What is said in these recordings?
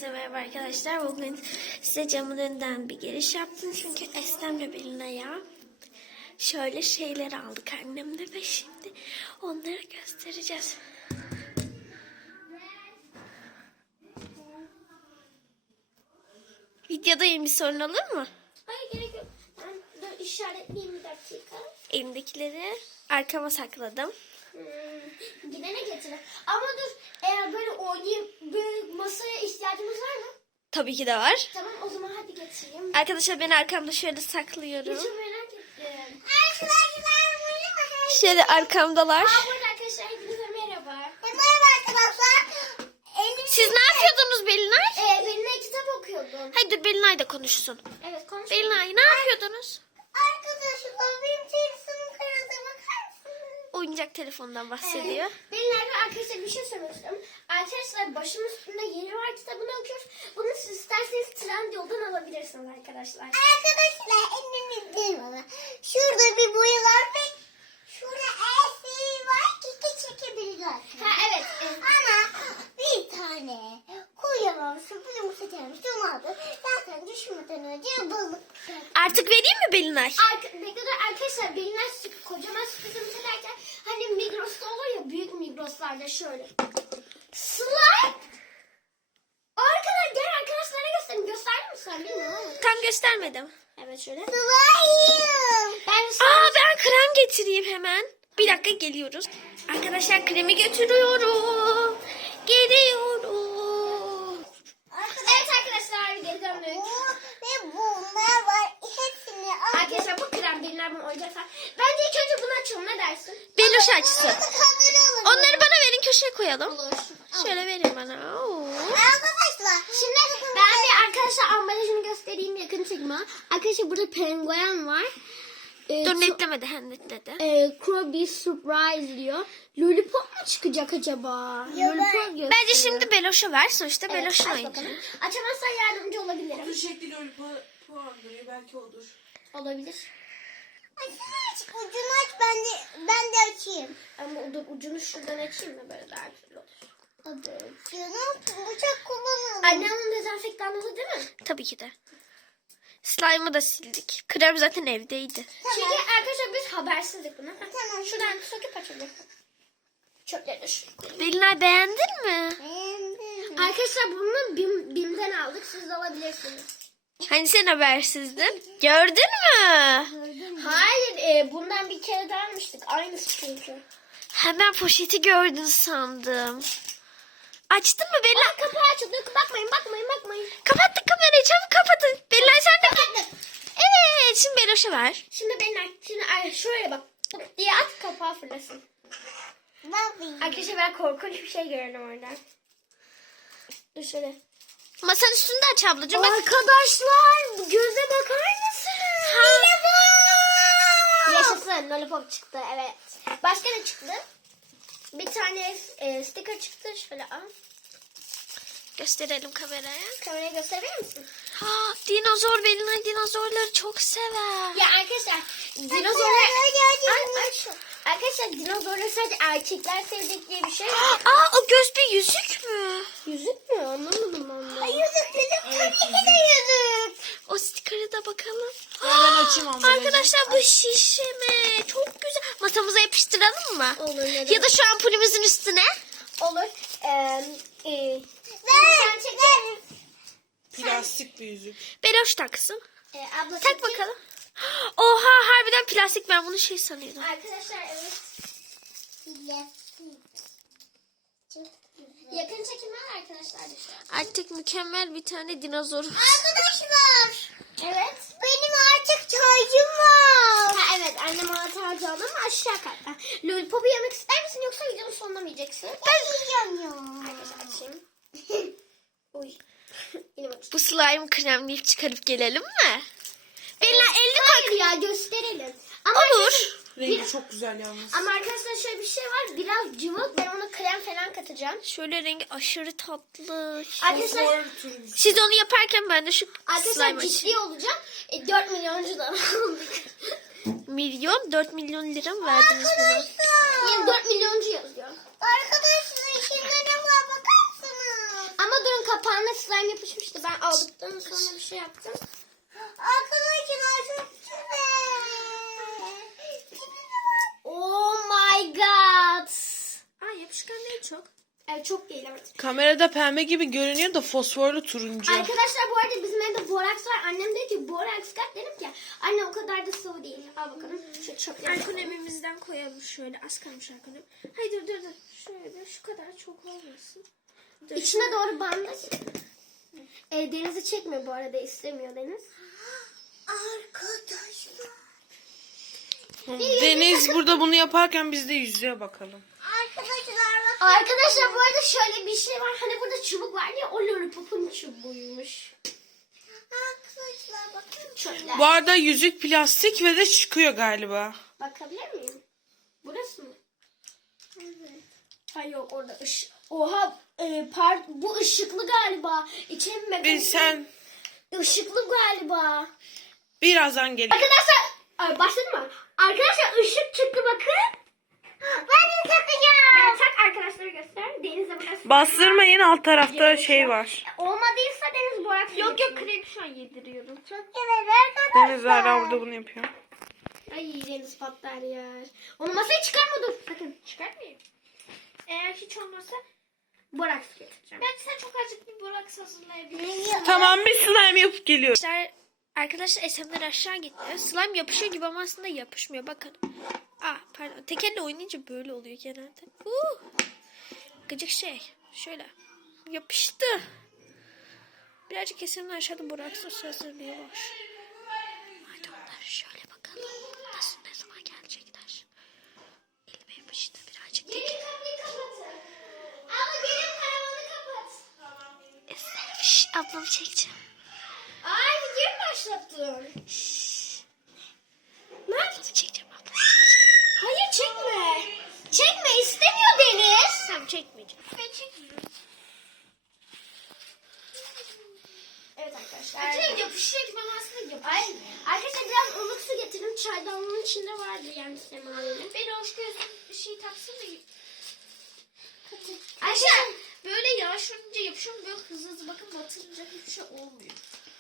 Herkese merhaba arkadaşlar. Bugün size camın önünden bir giriş yaptım. Çünkü Eslem'le Belina'ya şöyle şeyler aldık annemle ve şimdi onları göstereceğiz. Videodayım, bir sorun olur mu? Hayır, gerek yok. Ben işaretleyeyim bir dakika. Elimdekileri arkama sakladım. Gidene getirin. Ama dur, eğer böyle oynayıp böyle masaya ihtiyacımız var mı? Tabii ki de var. Tamam, o zaman hadi getireyim. Arkadaşlar ben arkamda şöyle saklıyorum. Çok merak ettim. Arkadaşlar merhaba. Şöyle arkamdalar. Burada arkadaşlar hepinize merhaba. Merhaba arkadaşlar. Siz ne yapıyordunuz Belinay? Benimle kitap okuyordum. Haydi Belinay da konuşsun. Evet, konuş. Belinay ne yapıyordunuz? Arkadaşlar benim telefonum kırıldı, bakar mısınız? Oyuncak telefondan bahsediyor. Benim arkadaşlar bir şey söylemek istiyorum. Arkadaşlar başım üstünde Yeni Var kitabını okuyoruz. Bunu siz isterseniz Trendyol'dan alabilirsiniz arkadaşlar. Arkadaşlar eliniz değil baba. Şurada bir boyalar ve şurada elsi var ki çekebiliriz. Ha evet. Ama bir tane koyamam. Bunu seçermiş. Onu aldım. Zaten düşmeden önce balık. Artık vereyim mi Belinay? Ne kadar arkadaşlar benimle kocaman sürprizim derken hani Migros'ta olur ya, büyük Migros'larda şöyle. Slime! Gel arkadaşlara göstereyim. Gösterdin mi sen, bilmiyorum ama. Tam göstermedim. Evet şöyle. Sıvayım. Ben krem getireyim hemen. Bir dakika geliyoruz. Arkadaşlar kremi götürüyorum. Geliyorum. Evet arkadaşlar geri döndük. Ve bunlar var. Hepsini aldım. Arkadaşlar bu krem benimler bunu oynayacaklar. Bence ilk önce bunu açalım, ne dersin? Beluş açsın. Kandıralım. Onları bana verin, köşeye koyalım. Olur. Şöyle verin bana. Oo. Arkadaşlar. Şimdi ben bir arkadaşlar ambalajını göstereyim, yakın çekme. Arkadaşlar burada penguen var. Dur netlemedi, netledi. Krabby Surprise diyor. Lollipop mu çıkacak acaba? Lollipop gösteriyor. Bence şimdi Beloş'a ver. Sonuçta Evet, Beloş'un aç oyuncağı. bakalım. Açamazsan yardımcı olabilirim. Bu şekli lollipop andırıyor, belki odur. Olabilir. Aç ucunu aç, ben de açayım. Ama ucunu şuradan açayım mı, böyle daha güzel olur. Canım bıçak kullanalım. Annemin dezenfektanlığı değil mi? Tabii ki de. Slime'ı da sildik. Krem zaten evdeydi. Çünkü arkadaşlar biz habersizdik bunu. Tamam. Şuradan söküp açalım. Çöpleri de şu. Belinay beğendin mi? Beğendim. Arkadaşlar bunu BİM'den aldık. Siz de alabilirsiniz. Hani sen habersizdin? Gördün mü? Hayır, bundan bir kere daha almıştık. Aynısı çünkü. Hemen poşeti gördün sandım. Açtın mı Belinay? Kapağı açıldı. Bakmayın. Kapattık kamerayı, çabuk kapatın. Belinay sen de. Evet, şimdi Beloş'a ver. Şimdi şöyle bak. Pıt diye at, kapağı fırlasın. Bakayım. Arkadaşlar ben korkunç bir şey gördüm orada. Dur şöyle. Masanın üstünde aç ablacığım. Bak. Arkadaşlar göze bakar mısınız? Yaşasın, lollipop çıktı, evet. Başka ne çıktı? Bir tane sticker çıktı. Şöyle al. Gösterelim kameraya. Kameraya gösterebilir misin? Ha, dinozor. Belinay dinozorları çok sever. Ya arkadaşlar dinozorlar... Arkadaşlar dinozorları sadece erkekler sevecek diye bir şey yok. O göz bir yüzük mü? Yüzük mü? Anlamadım ben de. Yüzük dedim, tabii ki de yüzük. O stikeri de bakalım. Ben açayım ambalajı. Arkadaşlar bu şişe mi? Çok güzel. Masamıza yapıştıralım mı? Olur, neden? Ya da şu ampulümüzün üstüne. Olur. Sen çek. Plastik bir yüzük. Beloş taksın. Abla Tak çek. bakalım. Oha, harbiden plastik, ben bunu şey sanıyordum. Arkadaşlar evet. Yakın çekimler arkadaşlar dışarı. Artık mükemmel bir tane dinozor. Arkadaşlar. Evet. Benim artık çaycım var. Ha, evet annem ona tarz aldı ama aşağı katta. Lollipop'u yemek ister misin yoksa videonun sonuna mı yiyeceksin? Ben yiyeceğim ya. Arkadaşlar açayım. Uy. Yine bak. Bu slime kremleyip çıkarıp gelelim mi? Belinay elini Hayır ya, gösterelim. Ama Olur. Rengi çok güzel yalnız. Ama arkadaşlar şöyle bir şey var. Biraz cıvık. Ben ona krem falan katacağım. Şöyle rengi aşırı tatlı. Arkadaşlar, Mor türü bir şey. Siz onu yaparken ben de şu arkadaşlar slime ciddi açayım. olacağım. 4 milyoncudan aldık. Milyon, 4 milyon lira mı verdiniz buna? Yani 4 milyoncu yazıyor. Arkadaşlar içinde ne var bakar mısınız? Ama durun kapağına slime yapışmıştı. Ben aldıktan sonra bir şey yaptım. Arkadaşlar çok güzel. Oh my god. Aa, yapışkan değil çok. Evet, çok değil evet. Kamerada pembe gibi görünüyor da fosforlu turuncu. Arkadaşlar bu arada bizim evde boraks var. Annem dedi ki boraks kat, dedim ki anne o kadar da sıvı değil. Al bakalım. Şu çöpleri. Alkonemimizden koyalım şöyle. Az kalmış alkonem. Hayır dur. Şöyle şu kadar çok olmasın. Dur. İçine doğru bandaj. Deniz'i çekmiyor bu arada, istemiyor Deniz. Arkadaşlar. Deniz burada bunu yaparken biz de yüzüğe bakalım. Arkadaşlar bakın. Arkadaşlar bu arada şöyle bir şey var. Hani burada çubuk var ya, o lollipop'un çubuğuymuş. Arkadaşlar bakın. Şöyle. Bu arada yüzük plastik ve de çıkıyor galiba. Bakabilir miyim? Burası mı? Evet. Hayır yok, orada ışık. Oha bu ışıklı galiba. İçine bir mekanik. Sen Işıklı galiba. birazdan geliyor. Arkadaşlar başladı mı? Arkadaşlar ışık çıktı bakın. Ben de takacağım. Ya tak, arkadaşlara göster. Deniz'e burası. Bastırmayın, alt tarafta şey var. Olmadıysa Deniz borak. Yok krem şu an yediriyorum. Çok güzel arkadaşlar. Deniz hala burada bunu yapıyor. Ay Deniz patlar ya. Onu masaya çıkarma, dur. Sakın çıkartmayayım. Eğer hiç olmazsa Boraks getireceğim. belki sen çok azıcık bir boraks hazırlayabilirsin. Tamam, bir slime yapıp geliyor. Arkadaşlar Esem'den aşağı gitti. Slime yapışıyor gibi ama aslında yapışmıyor. Bakın. Pardon. Tekerle oynayınca böyle oluyor genelde. Gıcık şey. Şöyle. Yapıştı. Birazcık Esem'den aşağıda Boraks'ın hazırlıyorlar. Hadi onları şöyle bakalım. Nasıl, ne zaman gelecekler? Elime yapıştı birazcık. Gelin kapıyı kapatın. Abla gelin, karavanı kapat. Esem. Ablamı çekeceğim. Ay videoyu başlattın. Ablamı çekeceğim. Hayır çekme. Çekme, istemiyor Deniz. Tamam, çekmeyeceğim. Ben çekmiyorum. Evet arkadaşlar. Yapışıyor gibi ama aslında yapışıyor. Ay, arkadaşlar biraz ılık su getirdim. Çaydanlığın içinde vardı yani Sema'nın. Beni hoş gözüm bir şey taksın da. Arkadaşlar Böyle yavaş olunca yapışıyor mu? Böyle hızlı bakın, batırınca hiçbir şey olmuyor.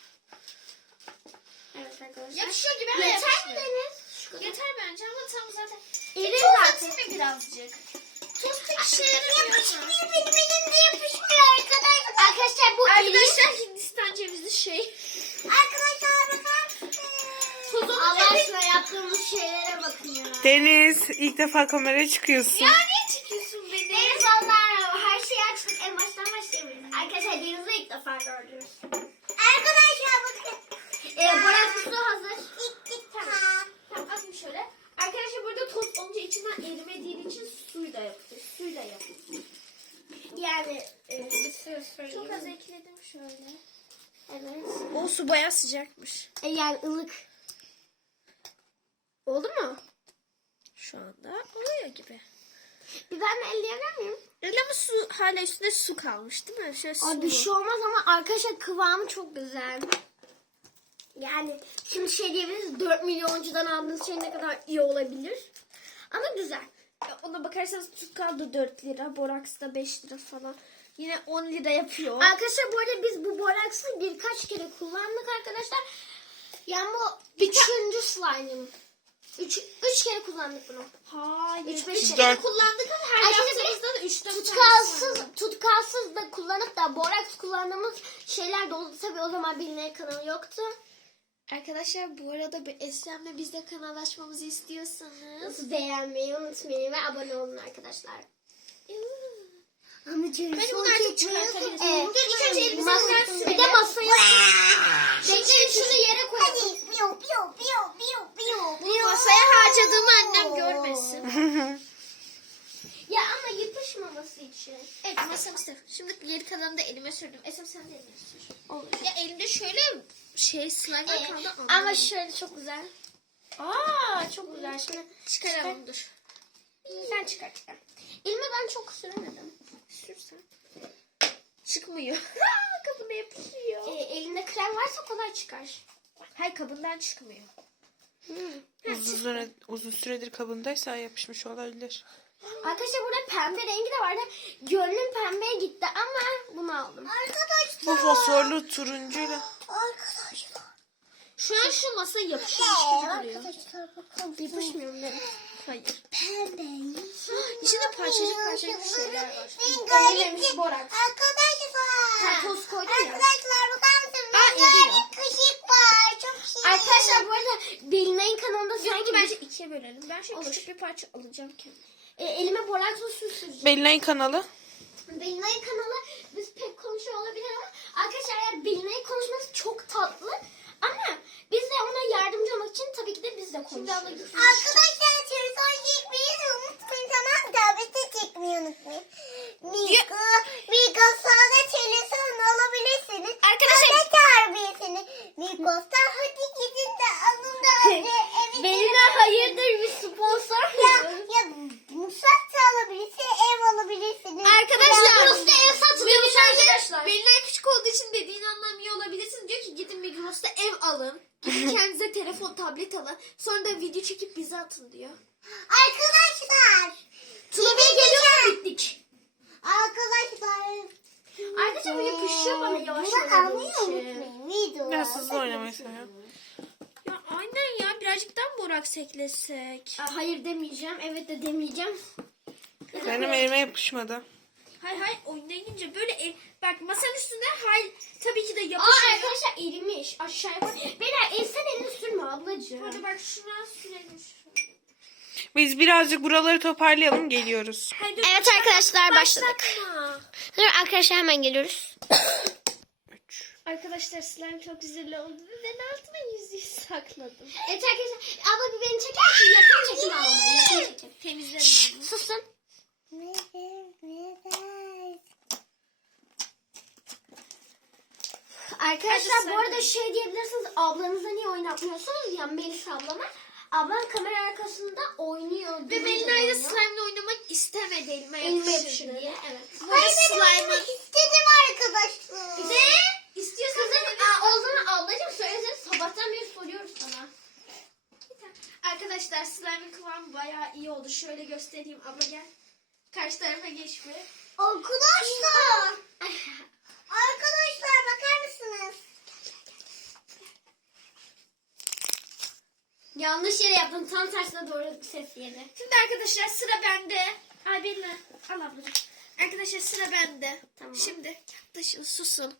evet arkadaşlar. Yapışıyor gibi ama Yeter mi yapışmıyor. Deniz? Şu kadar. Yeter bence ama tam zaten. İri Tuz zaten. atayım mı birazcık? Tuz tek işe yaramıyor. Yapışmıyor, benim elimde yapışmıyor arkadaşlar. Arkadaşlar bu Arkadaşlar Hindistan cevizi şey. Arkadaşlar bakar mısınız? Allah aşkına yaptığımız şeylere bakın ya. Deniz, ilk defa kameraya çıkıyorsun. Ya niye çıkıyorsun beni? Deniz Allah, her şeyi açtık, en baştan başlayabiliriz. Arkadaşlar Deniz'i ilk defa gördünüz. Arkadaşlar bakın. Borak su hazır. Tamam. Tamam, atayım şöyle. Arkadaşlar burada toz olunca içinden erimediği için suyu da yapıyor. Suyla yapıyor. Yani bir sürü söyleyeyim. Çok az ekledim şöyle. Evet. O su bayağı sıcakmış. Yani ılık. Oldu mu? Şu anda oluyor gibi. Bir ben de elleyebilir miyim? Ama su hala üstünde su kalmış değil mi? Şöyle Ay, bir şey olmaz ama arkadaşlar kıvamı çok güzel. Yani şimdi şey diyebiliriz, 4 milyoncudan aldığınız şey ne kadar iyi olabilir. Ama güzel. Ona bakarsanız tutkal da 4 lira, boraks da 5 lira falan. Yine 10 lira yapıyor. Arkadaşlar bu arada biz bu boraksı birkaç kere kullandık arkadaşlar. Yani bu üçüncü slime'ım. Üç kere kullandık bunu. Hayır. 3-5 Dört. kere. Kullandık ama her Arkadaşlar yaptığımızda da 3-4 tutkalsız da kullanıp da boraks kullandığımız şeyler de oldu. Tabii o zaman Bilinay kanalı yoktu. Arkadaşlar bu arada Eslem'le biz de kanallaşmamızı istiyorsanız Beğenmeyi unutmayın ve abone olun arkadaşlar. Ama Beni bunu artık çıkartabiliriz. Evet. Dur ilk önce elimize Masa- sürelim. bir de masaya bekleyin, şunu yere koyalım. Hadi. Biyo biyo biyo biyo biyo. Masaya harcadığımı annem görmesin. Ya ama yapışmaması için. Evet, masamızda. Şimdi geri kalanını da elime sürdüm. Esem sen de eline sür. Olur. Ya elimde şöyle şey slime kaldı. Ama anlamadım. şöyle çok güzel. Çok güzel. Şimdi Çıkaralım dur. sen çıkar çıkar. Elime ben çok süremedim. Sürsen. Çıkmıyor. Kabına yapışıyor. Elinde krem varsa kolay çıkar. Hayır, kabından çıkmıyor. Uzun süredir kabındaysa yapışmış olabilir. Arkadaşlar burada pembe rengi de vardı. Gönlüm pembeye gitti ama bunu aldım. Arkadaşlar. Bu fosforlu turuncuyla. Arkadaşlar. Şu an şu masa yapışmış gibi duruyor. Arkadaşlar bakın. Yapışmıyor mu? Hayır. Pembe. İçinde parçacık parçacık şeyler var. Ben Erimemiş boraks. Arkadaşlar. Sen toz koydun ya. Arkadaşlar bakar mısınız? Aa, Rengarenk eriyor. kaşık var. Çok şirin. Arkadaşlar bu arada Belinay'ın kanalında Sanki sanki bence ikiye bölelim. Ben şu Olur. küçük bir parça alacağım kendim. elime boraks süreceğim. Belinay'ın kanalı. Belinay'ın kanalı biz pek konuşuyor olabilir ama arkadaşlar eğer Belinay'ın konuşması çok tatlı ama biz de ona yardımcı olmak için tabii ki de biz de konuşuyoruz. Arkadaşlar telefon çekmeyi de unutmayın, tamam mı? Tableti çekmeyi unutmayın. Migros'ta telefon alabilirsiniz. Arkadaşlar- Tablet terbiyesini. Migros'ta hadi gidin de alın da evi. Belina hayırdır bir sponsor Ya mutfak da alabilirsiniz, ev alabilirsiniz. Arkadaşlar, Migros'ta ev satılıyormuş arkadaşlar. Belinay küçük olduğu için dediğini anlamıyor olabilirsin. Diyor ki gidin Migros'ta ev alın. Gidin kendinize telefon, tablet alın. Sonra da video çekip bize atın diyor. Arkadaşlar. Tulabi'ye geliyorsa bittik. Arkadaşlar. Arkadaşlar bu yapışıyor bana yavaş Bunu yavaş. almayı unutmayın. Video. Biraz hızlı oynamayı seviyorum. Ya aynen ya, birazcık daha boraks eklesek. Hayır demeyeceğim. Evet de demeyeceğim. Benim elime yapışmadı. Hay oynayınca böyle bak masanın üstünde tabii ki de Aa yapışıyor. arkadaşlar erimiş. Aşağıya bak. Beyler sen elini sürme ablacığım. Hadi bak şuna sürelim. Biz birazcık buraları toparlayalım, geliyoruz. Haydi, Evet arkadaşlar başladık. başlatma. Dur arkadaşlar hemen geliyoruz. 3. Arkadaşlar slime çok güzel oldu ve ben altına yüzüğü sakladım. Evet arkadaşlar abla bir beni çeker misin? Yakın çekim alma. Yakın çekim. Temizlerim onu. Susun. Arkadaşlar bu arada şey diyebilirsiniz, ablanıza niye oynatmıyorsunuz ya Melis ablama. Ablam kamera arkasında oynuyor. Ve güzel Belinay da oynuyor. slime'la oynamak istemedi elime Elime yapışır yapışır diye. diye. Evet. Hayır Ben istedim arkadaşlar. Ne? İstiyorsan Kızım o zaman ablacığım söylesene sabahtan beri soruyoruz sana. Arkadaşlar slime'ın kıvamı bayağı iyi oldu. Şöyle göstereyim. Abla gel. Karşı tarafa geç bir. Arkadaşlar. Arkadaşlar bakar mısınız? Yanlış yere yaptın, tam tersine doğru ses yedi. Şimdi arkadaşlar sıra bende. Ay Belinay al ablacığım. Arkadaşlar sıra bende. Tamam. Şimdi yaklaşın, susun.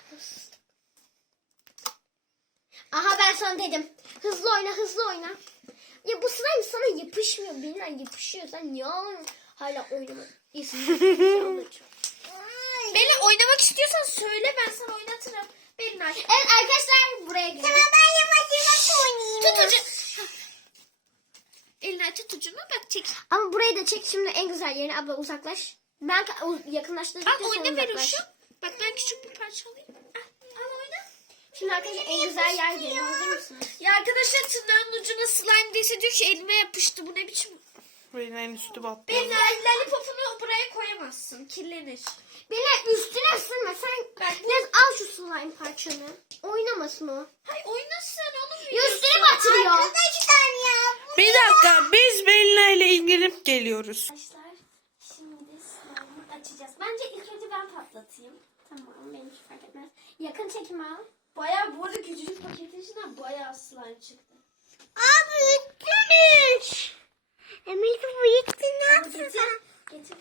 Aha ben sana dedim. Hızlı oyna, hızlı oyna. Ya bu slime sana yapışmıyor. Benimle yapışıyor. Sen niye hala oynamak istiyorsun? Benimle oynamak istiyorsan söyle, ben sana oynatırım. Belinay. Evet arkadaşlar buraya gelin. Tamam ben yavaş yavaş oynayayım. Tut ucu. Belinay tut ucunu, bak çek. Ama burayı da çek şimdi en güzel yerine. Abla uzaklaş. Ben yakınlaştırdıkça Al sen oyna ver uzaklaş. şu. Bak ben küçük bir parça alayım. Al oyna. Şimdi arkadaşlar en güzel yer geliyor. Hazır mısınız? Ya arkadaşlar tırnağın ucuna slime değse diyor ki elime yapıştı. Bu ne biçim? Belinay'ın üstü battı. Belinay lollipopunu buraya koyamazsın. Kirlenir. Beni üstüne sürme. Sen biraz al şu slime parçanı. Oynamasın o. Hay oyna sen onu Ya biliyorsun. üstüne batırıyor. Arkadaşlar ya. Bir dakika, biz Belinay'la ilgilenip geliyoruz. Arkadaşlar şimdi slime'ı açacağız. Bence ilk önce ben patlatayım. Tamam benim hiç fark etmez. Yakın çekim al. Bayağı bu arada küçücük paketin içinden bayağı slime çıktı. Abi büyüttünüz. Emir bu büyüttü, ne yaptın Getir. sen? Getir.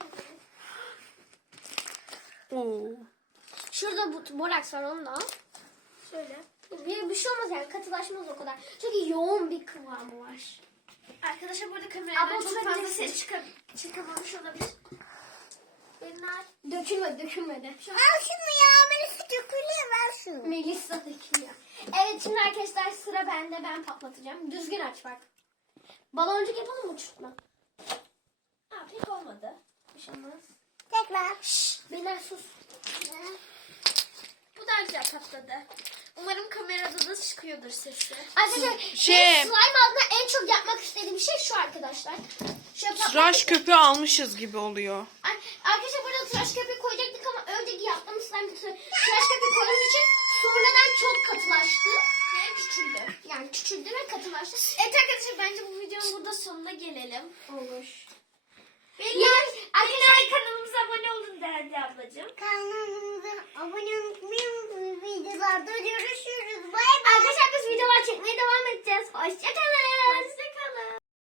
Oo. Şurada boraks var onu da al. Şöyle. Bir şey olmaz yani katılaşmaz o kadar. Çünkü yoğun bir kıvamı var. Arkadaşlar burada kameradan Ama çok fazla oturabilirsin. ses çıkamamış olabilir. Belinay. Dökülmedi. Al şunu ya, Melis dökülüyor, ver şunu. Melisa dökülüyor. Evet şimdi arkadaşlar sıra bende, ben patlatacağım. Düzgün aç bak. Baloncuk yapalım mı uçurtma? Ha pek olmadı. Bir şey olmaz. Tekrar. Beyler sus. Bu daha güzel patladı. Umarım kamerada da çıkıyordur sesi. Arkadaşlar Şey- benim slime adına en çok yapmak istediğim şey şu arkadaşlar. Şöyle Tıraş köpüğü almışız gibi oluyor. Arkadaşlar burada tıraş köpüğü koyacaktık ama önceki yaptığımız slime tıraş köpüğü koyduğum için sonradan çok katılaştı. Ve küçüldü. Yani küçüldü ve katılaştı. Evet arkadaşlar bence bu videonun burada sonuna gelelim. Olur. videolarda görüşürüz. Bay bay. Arkadaşlar biz videolar çekmeye devam edeceğiz. Hoşçakalın.